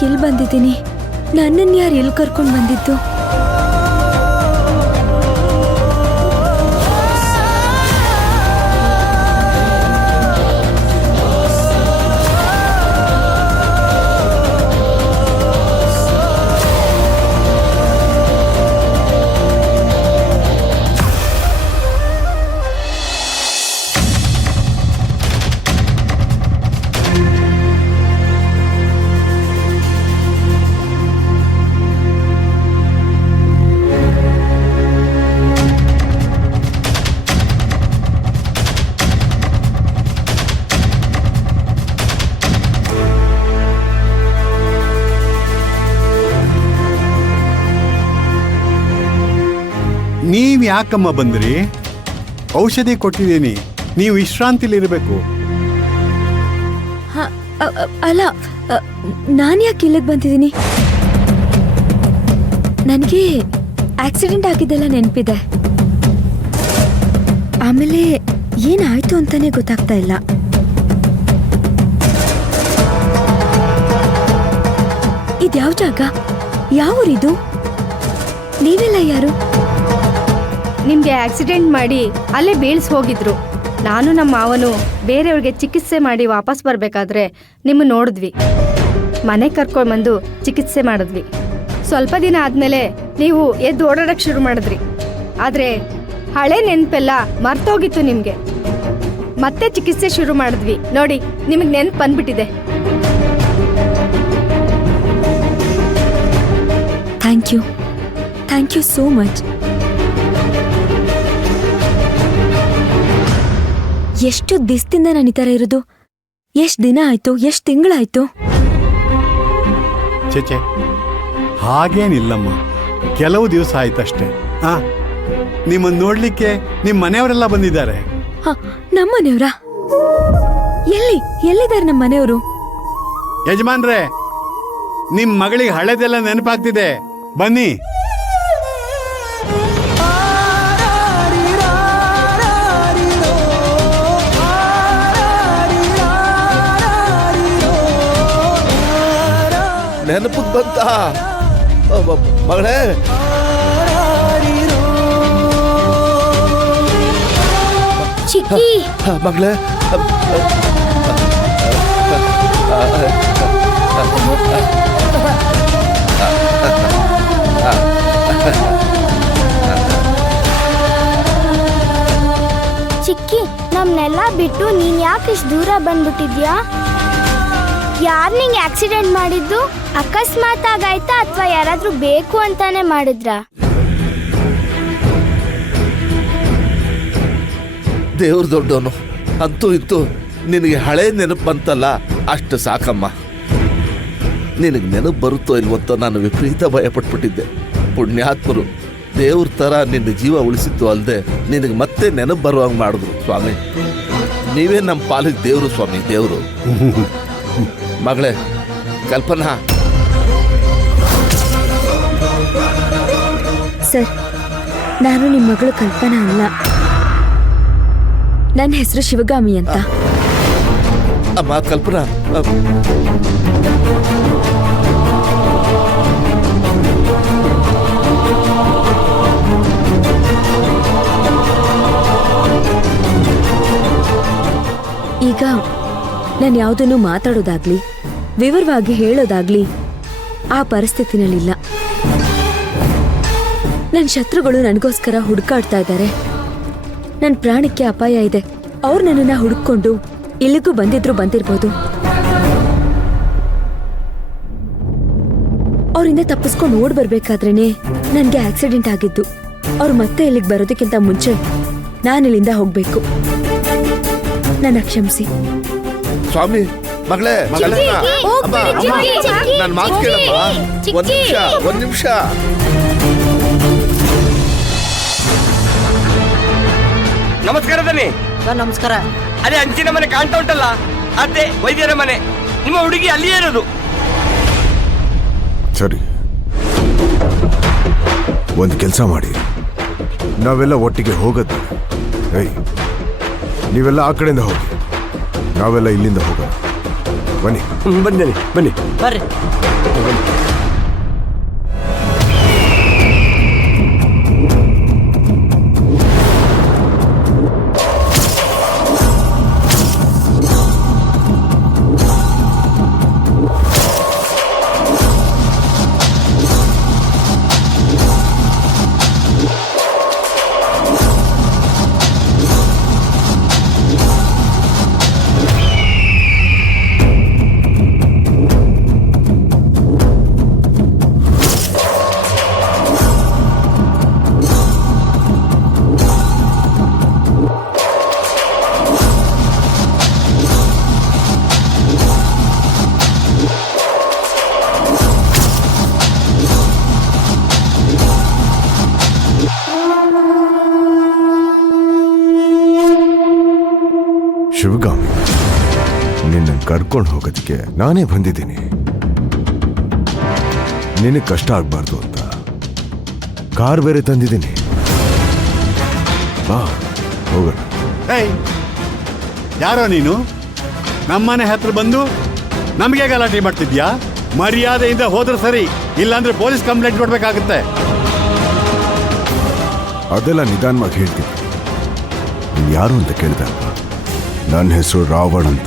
ಯಾಕೆ ಇಲ್ಲಿ ಬಂದಿದ್ದೀನಿ? ನನ್ನನ್ನು ಯಾರು ಎಲ್ಲಿ ಕರ್ಕೊಂಡು ಬಂದಿದ್ದು? ನೀವ್ ಯಾಕಮ್ಮ ಬಂದ್ರಿ? ಔಷಧಿ ಕೊಟ್ಟಿದ್ದೀನಿ, ನೀವು ವಿಶ್ರಾಂತಿಲಿರಬೇಕು. ಅಲ್ಲ, ನಾನು ಯಾಕೆ ಇಲ್ಲಿಗೆ ಬಂದಿದ್ದೀನಿ? ನನಗೆ ಆಕ್ಸಿಡೆಂಟ್ ಆಗಿದ್ದೆಲ್ಲ ನೆನಪಿದೆ. ಆಮೇಲೆ ಏನಾಯ್ತು ಅಂತಾನೆ ಗೊತ್ತಾಗ್ತಾ ಇಲ್ಲ. ಇದ್ಯಾವ ಜಾಗ? ಯಾವ ಊರಿದು? ನೀವೆಲ್ಲ ಯಾರು? ನಿಮಗೆ ಆಕ್ಸಿಡೆಂಟ್ ಮಾಡಿ ಅಲ್ಲೇ ಬೀಳ್ಸಿ ಹೋಗಿದ್ರು. ನಾನು ನಮ್ಮ ಮಾವನು ಬೇರೆಯವ್ರಿಗೆ ಚಿಕಿತ್ಸೆ ಮಾಡಿ ವಾಪಸ್ ಬರಬೇಕಾದ್ರೆ ನಿಮ್ಮ ನೋಡಿದ್ವಿ. ಮನೆ ಕರ್ಕೊಂಡ್ಬಂದು ಚಿಕಿತ್ಸೆ ಮಾಡಿದ್ವಿ. ಸ್ವಲ್ಪ ದಿನ ಆದಮೇಲೆ ನೀವು ಎದ್ದು ಓಡಾಡಕ್ಕೆ ಶುರು ಮಾಡಿದ್ರಿ. ಆದರೆ ಹಳೆ ನೆನಪೆಲ್ಲ ಮರ್ತೋಗಿತ್ತು ನಿಮಗೆ. ಮತ್ತೆ ಚಿಕಿತ್ಸೆ ಶುರು ಮಾಡಿದ್ವಿ. ನೋಡಿ, ನಿಮಗೆ ನೆನಪು ಬಂದ್ಬಿಟ್ಟಿದೆ. Thank you so much. ಎಷ್ಟು ದಿವಸದಿಂದ ನಾನು ಈ ಥರ ಇರೋದು? ಎಷ್ಟು ದಿನ ಆಯ್ತು? ಎಷ್ಟು ತಿಂಗಳಾಯ್ತು? ಚೇಚೆ, ಹಾಗೇನಿಲ್ಲಮ್ಮ, ಕೆಲವು ದಿವಸ ಆಯ್ತಷ್ಟೇ. ನಿಮ್ಮನ್ನು ನೋಡ್ಲಿಕ್ಕೆ ನಿಮ್ಮ ಮನೆಯವರೆಲ್ಲ ಬಂದಿದ್ದಾರೆ. ನಮ್ಮ ಮನೆಯವರ? ಎಲ್ಲಿದ್ದಾರೆ ನಮ್ಮ ಮನೆಯವರು? ಯಜಮಾನ್ರೆ, ನಿಮ್ ಮಗಳಿಗೆ ಹಳೆದೆಲ್ಲ ನೆನಪಾಗ್ತಿದೆ, ಬನ್ನಿ. ನೆನಪು ಬಂತ ಮಗಳೇ? ಚಿಕ್ಕಿ ಮಗಳೇ, ಚಿಕ್ಕಿ, ನಮ್ನೆಲ್ಲ ಬಿಟ್ಟು ನೀನ್ ಯಾಕೆ ಇಷ್ಟು ದೂರ ಬಂದ್ಬಿಟ್ಟಿದ್ಯಾ? ಯಾರು ನಿಂಗೆ ಆಕ್ಸಿಡೆಂಟ್ ಮಾಡಿದ್ದು? ಅಕಸ್ಮಾತ್ ಆಗಾಯ್ತಾ ಅಥವಾ ಯಾರಾದ್ರೂ ಬೇಕು ಅಂತಾನೆ ಮಾಡಿದ್ರಾ? ದೇವ್ರ ದೊಡ್ಡವನು, ಅಂತೂ ಇತ್ತು ನಿನಗೆ ಹಳೆ ನೆನಪು ಬಂತಲ್ಲ, ಅಷ್ಟು ಸಾಕಮ್ಮ. ನಿನಗೆ ನೆನಪು ಬರುತ್ತೋ ಇಲ್ವಂತ ನಾನು ವಿಪರೀತ ಭಯಪಟ್ಬಿಟ್ಟಿದ್ದೆ. ಪುಣ್ಯಾತ್ಮರು ದೇವ್ರ ಥರ ನಿನ್ನ ಜೀವ ಉಳಿಸಿತ್ತು ಅಲ್ಲದೆ ನಿನಗೆ ಮತ್ತೆ ನೆನಪು ಬರುವಂಗೆ ಮಾಡಿದ್ರು ಸ್ವಾಮಿ. ನೀವೇ ನಮ್ಮ ಪಾಲಿಗೆ ದೇವರು ಸ್ವಾಮಿ, ದೇವರು. ಮಗಳೇ ಕಲ್ಪನಾ. ಸರ್, ನಾನು ನಿಮ್ಮ ಮಗಳು ಕಲ್ಪನಾ ಅಲ್ಲ. ನನ್ನ ಹೆಸರು ಶಿವಗಾಮಿ ಅಂತ. ಅಮ್ಮ ಕಲ್ಪನಾ, ಈಗ ನಾನು ಯಾವುದನ್ನು ಮಾತಾಡೋದಾಗ್ಲಿ ವಿವರವಾಗಿ ಹೇಳೋದಾಗ್ಲಿ ಆ ಪರಿಸ್ಥಿತಿನಲ್ಲಿಲ್ಲ. ನನ್ನ ಶತ್ರುಗಳು ನನಗೋಸ್ಕರ ಹುಡುಕಾಡ್ತಾ ಇದ್ದಾರೆ. ನನ್ನ ಪ್ರಾಣಕ್ಕೆ ಅಪಾಯ ಇದೆ. ಅವ್ರು ನನ್ನನ್ನು ಹುಡುಕೊಂಡು ಇಲ್ಲಿಗೂ ಬಂದಿರ್ಬೋದು. ಅವರಿಂದ ತಪ್ಪಿಸ್ಕೊಂಡು ಓಡ್ ಬರ್ಬೇಕಾದ್ರೇನೆ ನನಗೆ ಆಕ್ಸಿಡೆಂಟ್ ಆಗಿದ್ದು. ಅವ್ರು ಮತ್ತೆ ಇಲ್ಲಿಗೆ ಬರೋದಕ್ಕಿಂತ ಮುಂಚೆ ನಾನು ಇಲ್ಲಿಂದ ಹೋಗ್ಬೇಕು. ನನ್ನ ಕ್ಷಮಿಸಿ ಸ್ವಾಮಿ. ಮಗಳೇ, ನನ್ನ ಮಾತು ಕೇಳಮ್ಮ. ಒಂದ್ ನಿಮಿಷ. ನಮಸ್ಕಾರ ದನಿ. ನಮಸ್ಕಾರ. ಅದೇ ಅಂಚಿನ ಮನೆ ಕಾಣ್ತಾ ಉಂಟಲ್ಲ, ಅದೇ ವೈದ್ಯರ ಮನೆ. ನಿಮ್ಮ ಹುಡುಗಿ ಅಲ್ಲಿಯೇ ಇರೋದು. ಸರಿ, ಒಂದು ಕೆಲಸ ಮಾಡಿ, ನಾವೆಲ್ಲ ಒಟ್ಟಿಗೆ ಹೋಗೋದು. ನೀವೆಲ್ಲ ಆ ಕಡೆಯಿಂದ ಹೋಗಿ, ನಾವೆಲ್ಲ ಇಲ್ಲಿಂದ ಹೋಗೋಣ. ಬನ್ನಿ. ಬಂದೇನೆ, ಬನ್ನಿ. ಬರ್ರಿ. ಶಿವಗಾಮಿ, ನಿನ್ನ ಕರ್ಕೊಂಡು ಹೋಗೋದಕ್ಕೆ ನಾನೇ ಬಂದಿದ್ದೀನಿ. ನಿನಗೆ ಕಷ್ಟ ಆಗ್ಬಾರ್ದು ಅಂತ ಕಾರ್ ಬೇರೆ ತಂದಿದ್ದೀನಿ. ಬಾ ಹೋಗೋಣ. ಏಯ್, ಯಾರೋ ನೀನು ನಮ್ಮನೆ ಹತ್ರ ಬಂದು ನಮಗೆ ಗಲಾಟೆ ಮಾಡ್ತಿದ್ಯಾ? ಮರ್ಯಾದೆಯಿಂದ ಹೋದ್ರೆ ಸರಿ, ಇಲ್ಲಾಂದ್ರೆ ಪೊಲೀಸ್ ಕಂಪ್ಲೇಂಟ್ ಕೊಡ್ಬೇಕಾಗುತ್ತೆ. ಅದೆಲ್ಲ ನಿಧಾನವಾಗಿ ಹೇಳ್ತೀನಿ. ನೀನು ಯಾರು ಅಂತ ಕೇಳಿದಾಗ ನನ್ನ ಹೆಸರು ರಾವಣ್ ಅಂತ.